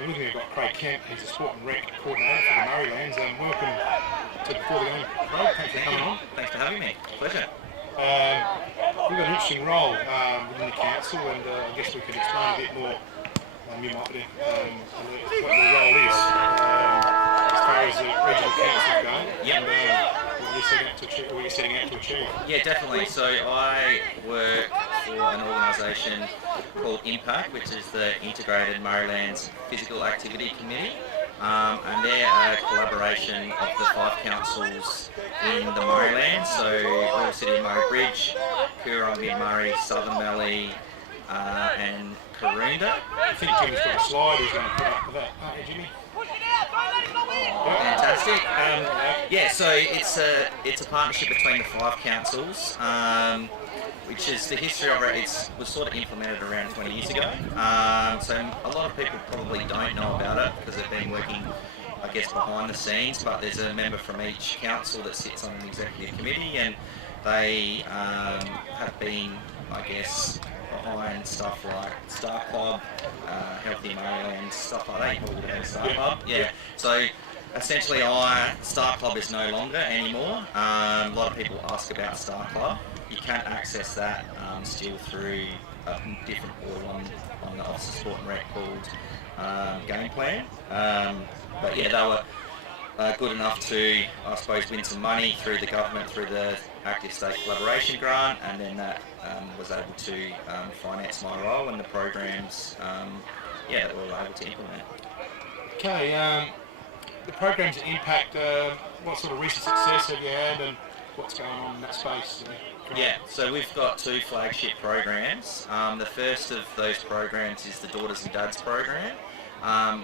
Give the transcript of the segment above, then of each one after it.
And with me I've got Craig Kempe, he's a sport and rec coordinator for the Murraylands. Welcome to Before the Game, Craig. Thanks for coming on. Thanks for having me. Pleasure. You've got an interesting role within the council, and I guess we could explain a bit more. You might be what your role is as far as the regional councils go. Yep. And what you're setting out to achieve. Yeah, definitely. So I work for an organisation called IMPAC, which is the Integrated Murraylands Physical Activity Committee. And they're a collaboration of the 5 councils in the Murraylands, so Royal City of Murray Bridge, Coorong, Mid-Murray, Southern Valley, and Karoonda. I think Jimmy's got a slide he's going to put up for that, aren't you, Jimmy? Fantastic. Yeah, so it's a partnership between the 5 councils, which is the history of it. Was sort of implemented around 20 years ago. So a lot of people probably don't know about it because they've been working, I guess, behind the scenes. But there's a member from each council that sits on an executive committee, and they have been, I guess, behind stuff like Star Club, Healthy Murraylands, stuff like that. You probably would have Star Club. Yeah. So essentially, Star Club is no longer anymore. A lot of people ask about Star Club. You can't access that still through a different portal on the Office of Sport and Rec called Game Plan. But yeah, they were good enough to, I suppose, win some money through the government, through the Active State Collaboration Grant, and then that was able to finance my role and the programs that we were able to implement. Okay, the programs that impact, what sort of recent success have you had, and what's going on in that space? Yeah, so we've got 2 flagship programs. The first of those programs is the Daughters and Dads program,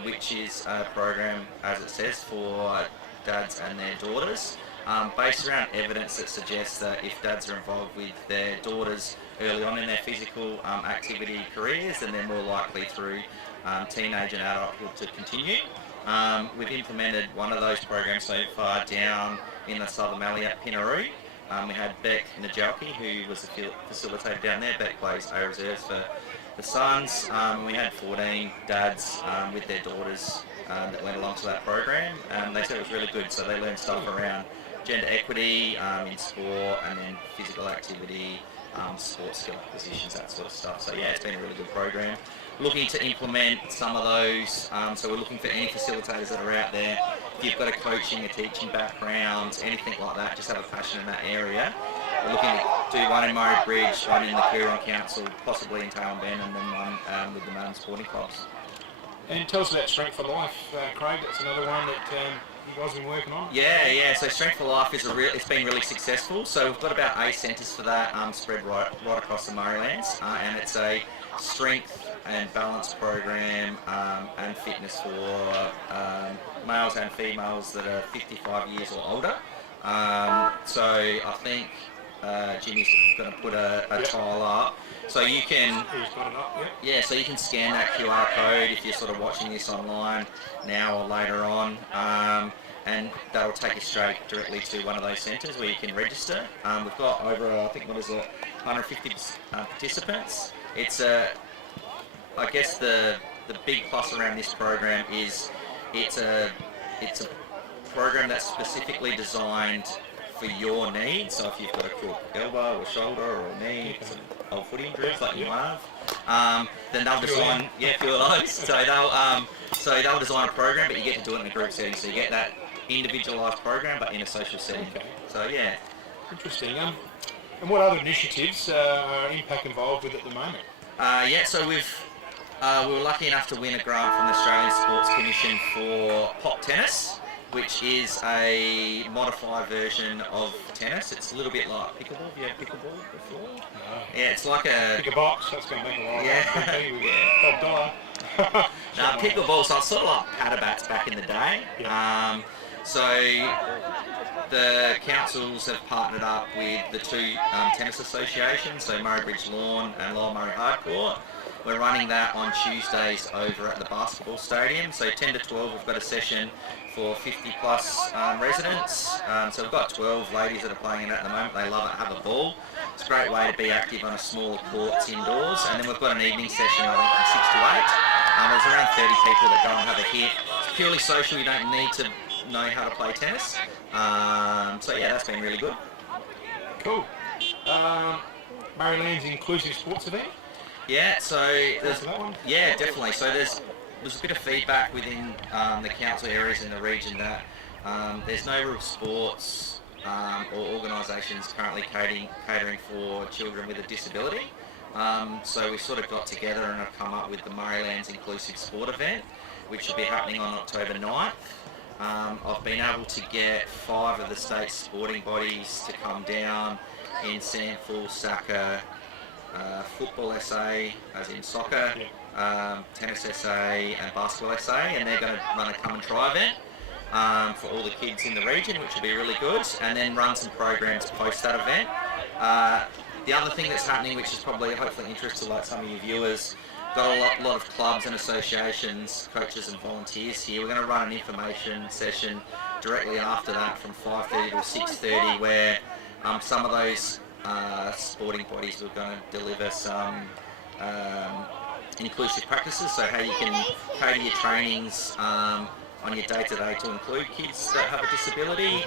which is a program, as it says, for dads and their daughters, based around evidence that suggests that if dads are involved with their daughters early on in their physical activity careers, then they're more likely through teenage and adulthood to continue. We've implemented one of those programs so far down in the Southern Valley at Pinaroo. We had Beck Najalki, who was the facilitator down there. Beck plays A reserves for the Suns. We had 14 dads with their daughters that went along to that program. They said it was really good, so they learned stuff around gender equity in sport, and then physical activity, sports skill acquisitions, that sort of stuff. So yeah, it's been a really good program. Looking to implement some of those, so we're looking for any facilitators that are out there. If you've got a coaching, a teaching background, anything like that, just have a passion in that area. We're looking to do one in Murray Bridge, one in the Coorong Council, possibly in Tailem Bend, and then one with the Melbourne Sporting Clubs. And tell us about Strength for Life, Craig. That's another one that you guys have been working on. Yeah. So Strength for Life it's been really successful. So we've got about 8 centres for that, spread right across the Murraylands, and it's a strength and balance program and fitness for males and females that are 55 years or older. So I think Jimmy's going to put a tile up. So you can, so you can scan that QR code if you're sort of watching this online now or later on, and that'll take you straight directly to one of those centres where you can register. We've got over, I think, 150 participants. It's I guess the big plus around this program is it's a program that's specifically designed for your needs. So if you've got a crook elbow or shoulder or a knee, some old foot injuries like you have, then they'll design a few of those. So they'll design a program, but you get to do it in a group setting. So you get that individualised program, but in a social setting. Okay. So yeah. Interesting. And what other initiatives are IMPAC involved with at the moment? So we were lucky enough to win a grant from the Australian Sports Commission for pop tennis, which is a modified version of tennis. It's a little bit like pickleball. Have you had pickleball before? No. Yeah, it's like a... Pick a box, that's going to make a lot of pickleball, so it's sort of like paddle bats back in the day. Yeah. So the councils have partnered up with the 2 tennis associations, so Murray Bridge Lawn and Lower Murray Hardcourt. We're running that on Tuesdays over at the basketball stadium. So 10 to 12, we've got a session for 50 plus residents. So we've got 12 ladies that are playing in it at the moment. They love it, have a ball. It's a great way to be active on a smaller court indoors. And then we've got an evening session, I think, from 6 to 8. There's around 30 people that go and have a hit. It's purely social. You don't need to know how to play tennis. So yeah, that's been really good. Cool. Maryland's inclusive sports event. Yeah, so there's, that one? yeah, definitely. So there's a bit of feedback within the council areas in the region that there's no real sports or organisations currently catering for children with a disability. So we sort of got together and have come up with the Maryland's Inclusive Sport event, which will be happening on October 9th. I've been able to get 5 of the state's sporting bodies to come down in Sandful, Saka, football SA, as in soccer, tennis SA and basketball SA, and they're going to run a come and try event for all the kids in the region, which will be really good, and then run some programs post that event. The other thing that's happening, which is probably hopefully interest to like some of you viewers, got a lot of clubs and associations, coaches and volunteers here. We're going to run an information session directly after that from 5:30 to 6:30, where some of those sporting bodies were going to deliver some inclusive practices, so how you can cater your trainings on your day-to-day to include kids that have a disability,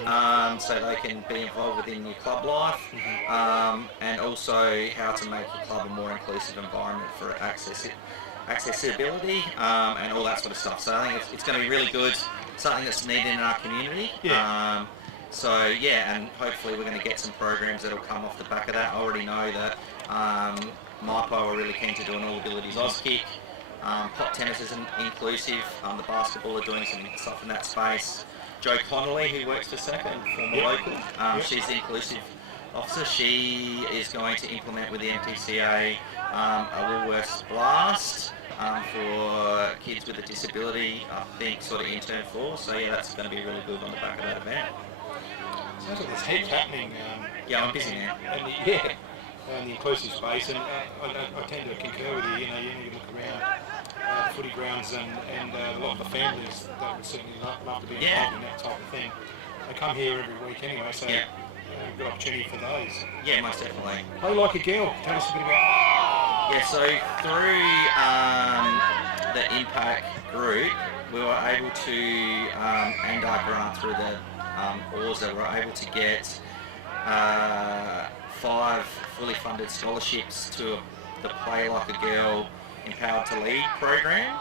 so they can be involved within your club life, and also how to make your club a more inclusive environment for accessibility and all that sort of stuff. So I think it's going to be really good, something that's needed in our community. So yeah, and hopefully we're going to get some programs that will come off the back of that. I already know that MIPO are really keen to do an All Abilities Auskick. Hot tennis isn't inclusive. The basketball are doing some stuff in that space. Jo Connolly, who works for Saka and former local, she's the inclusive officer. She is going to implement with the MTCA a Woolworths Blast for kids with a disability, I think sort of in term 4. So yeah, that's going to be really good on the back of that event. Sounds like there's heaps happening. Yeah, I'm busy now. In the inclusive space, and I tend to concur with you. You look around the footy grounds and a lot of the families that would certainly love to be involved in that type of thing. They come here every week anyway, so good opportunity for those. Yeah, most definitely. Play like a girl. Tell us a bit about. Yeah, so through the IMPAC group, we were able to, and our grant through the ORSA, we were able to get 5 fully funded scholarships to the Play Like a Girl Empowered to Lead program.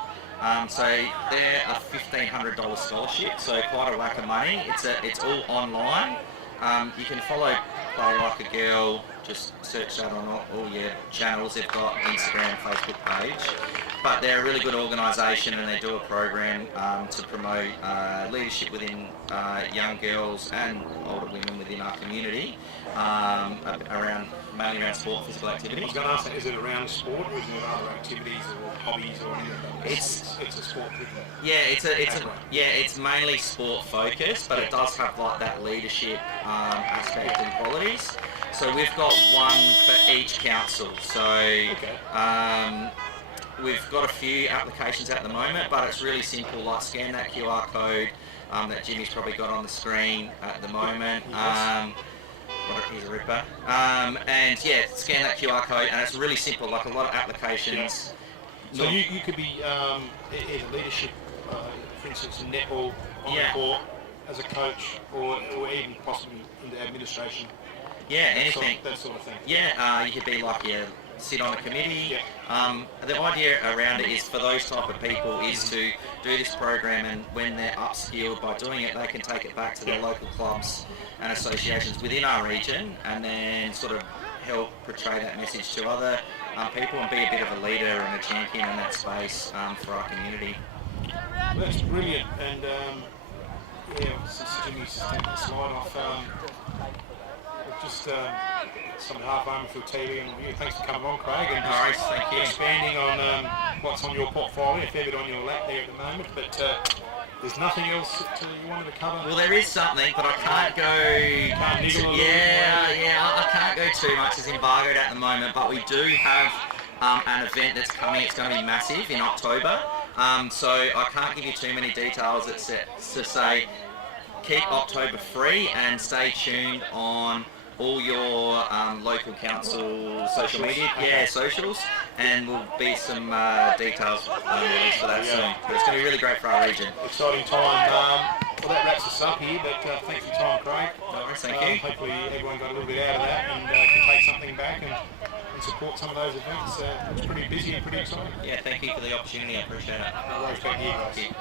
So they're a $1,500 scholarship, so quite a whack of money. It's all online. You can follow Play Like a Girl, just search that on all your channels. They've got Instagram, Facebook page. But they're a really good organisation, and they do a program to promote leadership within young girls and older women within our community, mainly around sport and physical activity. I was going to ask that, is it around sport or is it other activities or hobbies or anything? It's a sport thing. Yeah, it's mainly sport focused, but it does have like that leadership aspect and qualities. So we've got one for each council. So we've got a few applications at the moment, but it's really simple, like scan that QR code that Jimmy's probably got on the screen at the moment. He's a ripper. And yeah, scan that QR code, and it's really simple, like a lot of applications. So you could be either leadership, for instance, in netball, on the court, as a coach, or even possibly into administration. Yeah, anything. That sort of thing. Yeah, you could be like, sit on a committee. The idea around it is for those type of people is to do this program, and when they're upskilled by doing it, they can take it back to their local clubs and associations within our region, and then sort of help portray that message to other people and be a bit of a leader and a champion in that space for our community. That's brilliant, and since Jimmy's taken the slide off, just some half Armfield TV and review. Thanks for coming on, Craig, and thank you. Expanding on what's on your portfolio, a fair bit on your lap there at the moment, but there's nothing else you wanted to cover? Well, there is something, but I can't go. I can't go too much. It's embargoed at the moment, but we do have an event that's coming. It's going to be massive in October. So I can't give you too many details. It's to say keep October free and stay tuned on all your local council social media, socials, and will be some details released for that soon. But it's going to be really great for our region. Exciting time. Well, that wraps us up here, but thanks for your time, Craig. No worries, thank you. Hopefully everyone got a little bit out of that and can take something back and support some of those events. It's pretty busy and pretty exciting. Yeah, thank you for the opportunity. I appreciate it. No worries, back here, guys. Thank you.